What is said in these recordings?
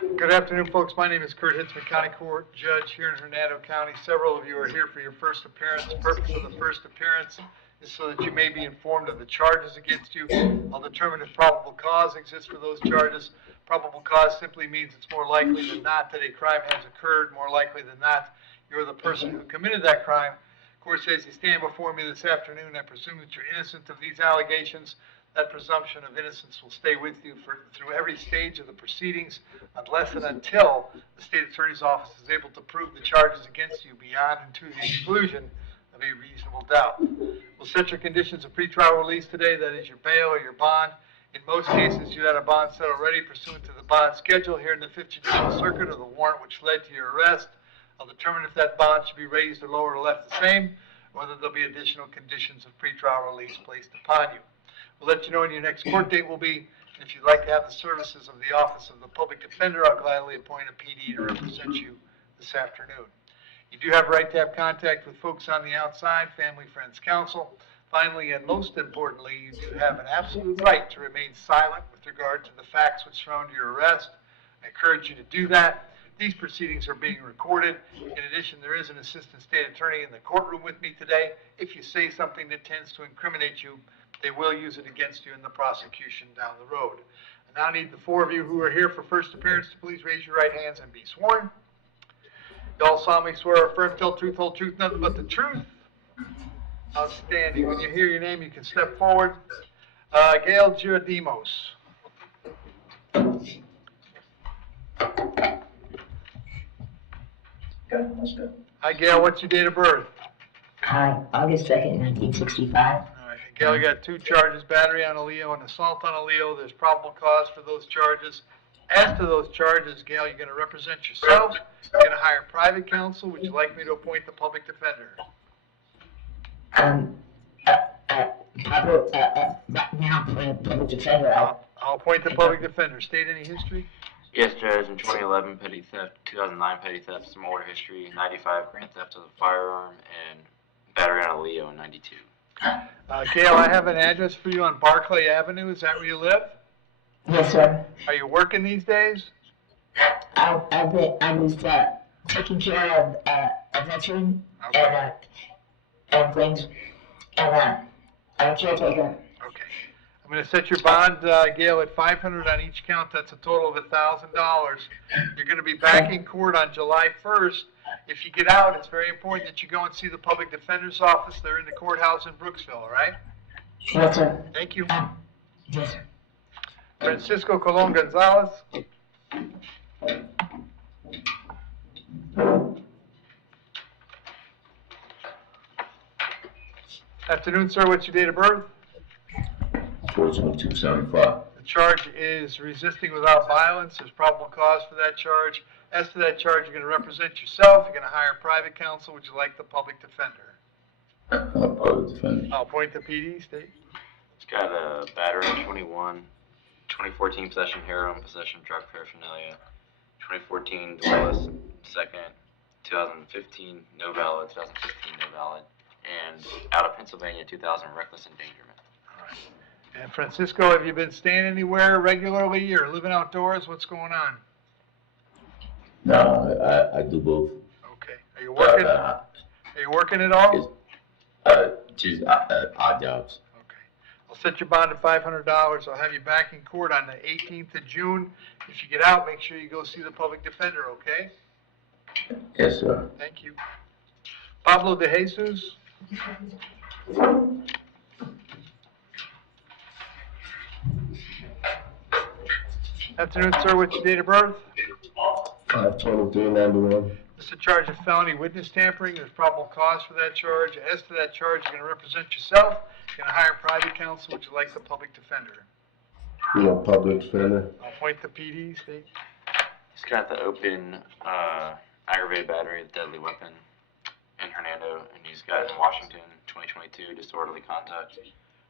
Good afternoon, folks. My name is Kurt Hitzemann, County Court Judge here in Hernando County. Several of you are here for your first appearance. The purpose of the first appearance is so that you may be informed of the charges against you. I'll determine if probable cause exists for those charges. Probable cause simply means it's more likely than not that a crime has occurred. More likely than not, you're the person who committed that crime. Court says you stand before me this afternoon. I presume that you're innocent of these allegations. That presumption of innocence will stay with you through every stage of the proceedings unless and until the state attorney's office is able to prove the charges against you beyond and to the exclusion of a reasonable doubt. We'll set your conditions of pretrial release today, that is your bail or your bond. In most cases, you had a bond set already pursuant to the bond schedule here in the 5th Judicial Circuit or the warrant which led to your arrest. I'll determine if that bond should be raised or lowered or left the same, or whether there'll be additional conditions of pretrial release placed upon you. We'll let you know when your next court date will be, and if you'd like to have the services of the Office of the Public Defender, I'll gladly appoint a PD to represent you this afternoon. You do have a right to have contact with folks on the outside, family, friends, counsel. Finally, and most importantly, you do have an absolute right to remain silent with regard to the facts which surround your arrest. I encourage you to do that. These proceedings are being recorded. In addition, there is an assistant state attorney in the courtroom with me today. If you say something that tends to incriminate you, they will use it against you in the prosecution down the road. I now need the four of you who are here for first appearance to please raise your right hands and be sworn. You all solemnly swear or affirm to tell the truth, whole truth, nothing but the truth. Outstanding. When you hear your name, you can step forward. Gail Girodimos. Hi, Gail. What's your date of birth? August 2nd, 1965. Gail, you got two charges, battery on a Leo and assault on a Leo. There's probable cause for those charges. As to those charges, Gail, you're going to represent yourself. You're going to hire private counsel. Would you like me to appoint the public defender? Public defender. I'll appoint the public defender. State any history? Yes, Judge. In 2011, petty theft, 2009, petty theft, some order history, 95, grand theft of a firearm, and battery on a Leo in 92. Gail, I have an address for you on Barclay Avenue. Is that where you live? Yes, sir. Are you working these days? I was taking care of a veteran and things, and I'm a caretaker. Okay. I'm going to set your bond, Gail, at $500 on each count. That's a total of $1,000. You're going to be back in court on July 1st. If you get out, it's very important that you go and see the public defender's office. They're in the courthouse in Brooksville, all right? Yes, sir. Thank you. Yes, sir. Francisco Colon Gonzalez. Afternoon, sir. What's your date of birth? 4/22/75. The charge is resisting without violence. There's probable cause for that charge. As to that charge, you're going to represent yourself. You're going to hire private counsel. Would you like the public defender? Public defender. I'll appoint the PD. State. It's got a battery in 21, 2014 possession of heroin, possession of drug paraphernalia, 2014 Dwellis, second, 2015 no valid, 2015 no valid, and out of Pennsylvania 2000 reckless endangerment. All right. And Francisco, have you been staying anywhere regularly or living outdoors? What's going on? No, I do both. Okay. Are you working? Are you working at all? Just odd jobs. Okay. I'll set your bond at $500. I'll have you back in court on the 18th of June. If you get out, make sure you go see the public defender, okay? Yes, sir. Thank you. Pablo de Jesus. Afternoon, sir. What's your date of birth? 5/23/91. This is a charge of felony witness tampering. There's probable cause for that charge. As to that charge, you're going to represent yourself. You're going to hire private counsel. Would you like the public defender? You a public defender? I'll appoint the PD. State. He's got the open aggravated battery with deadly weapon in Hernando, and he's got it in Washington 2022 disorderly conduct,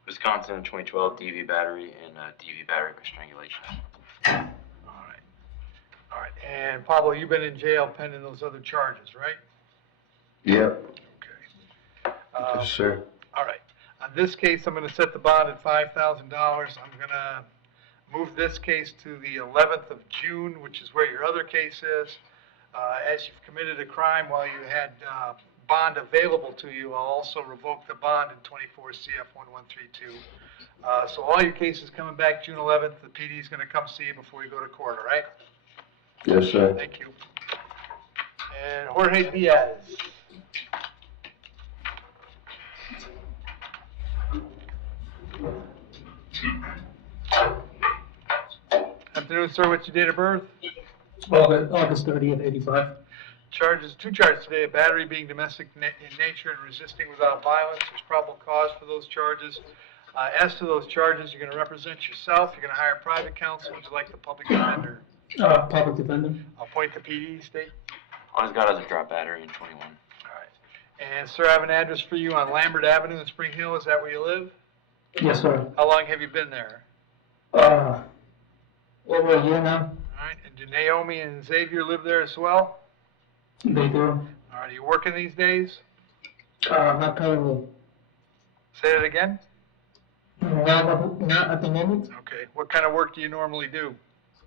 Wisconsin 2012 DV battery, and DV battery by strangulation. All right. And Pablo, you've been in jail pending those other charges, right? Yep. Okay. Yes, sir. All right. On this case, I'm going to set the bond at $5,000. I'm going to move this case to the 11th of June, which is where your other case is. As you've committed a crime while you had bond available to you, I'll also revoke the bond in 24 CF 1132. So all your cases coming back June 11th, the PD is going to come see you before you go to court, all right? Yes, sir. Thank you. And Jorge Diaz. Afternoon, sir. What's your date of birth? August 30th, 85. Two charges today, a battery being domestic in nature and resisting without violence. There's probable cause for those charges. As to those charges, you're going to represent yourself. You're going to hire private counsel. Would you like the public defender? Public defender. I'll point the PD, state. All he's got is a drop battery in 21. All right. And sir, I have an address for you on Lambert Avenue in Spring Hill. Is that where you live? Yes, sir. How long have you been there? Over a year now. All right. And do Naomi and Xavier live there as well? They do. All right. Are you working these days? Not currently. Say it again. Not at the moment. Okay. What kind of work do you normally do?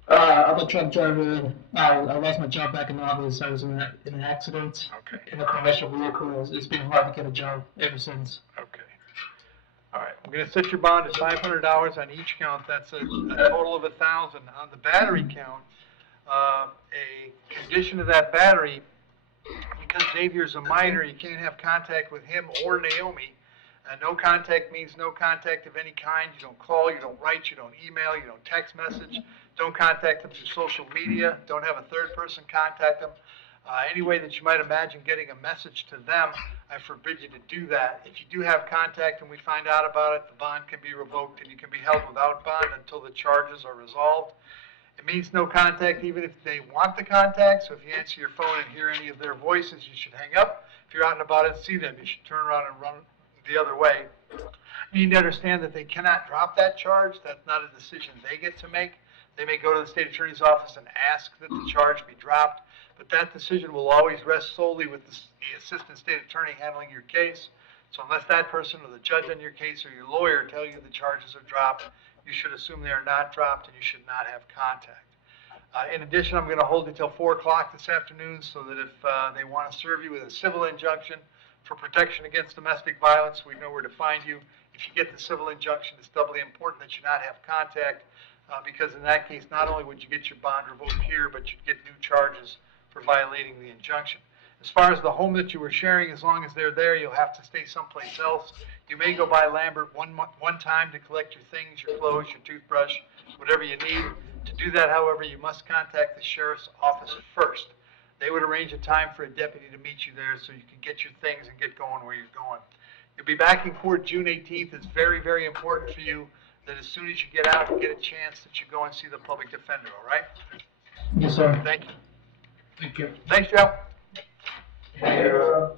I'm a truck driver. I lost my job back in August. I was in an accident Okay. in a commercial vehicle. It's been hard to get a job ever since. Okay. All right. I'm going to set your bond at $500 on each count. That's a total of $1,000. On the battery count, a condition of that battery, because Xavier's a minor, you can't have contact with him or Naomi. No contact means no contact of any kind. You don't call, you don't write, you don't email, you don't text message. Don't contact them through social media. Don't have a third person contact them. Any way that you might imagine getting a message to them, I forbid you to do that. If you do have contact and we find out about it, the bond can be revoked and you can be held without bond until the charges are resolved. It means no contact even if they want the contact. So if you answer your phone and hear any of their voices, you should hang up. If you're out and about and see them, you should turn around and run the other way. You need to understand that they cannot drop that charge. That's not a decision they get to make. They may go to the state attorney's office and ask that the charge be dropped, but that decision will always rest solely with the assistant state attorney handling your case. So unless that person or the judge on your case or your lawyer tell you the charges are dropped, you should assume they are not dropped and you should not have contact. In addition, I'm going to hold you till 4 o'clock this afternoon so that if they want to serve you with a civil injunction for protection against domestic violence, we know where to find you. If you get the civil injunction, it's doubly important that you not have contact because in that case, not only would you get your bond revoked here, but you'd get new charges for violating the injunction. As far as the home that you were sharing, as long as they're there, you'll have to stay someplace else. You may go by Lambert one time to collect your things, your clothes, your toothbrush, whatever you need. To do that, however, you must contact the sheriff's office first. They would arrange a time for a deputy to meet you there so you can get your things and get going where you're going. You'll be back in court June 18th. It's very, very important for you that as soon as you get out and get a chance that you go and see the public defender, all right? Yes, sir. Thank you. Thank you. Thanks, Joe. Thank you.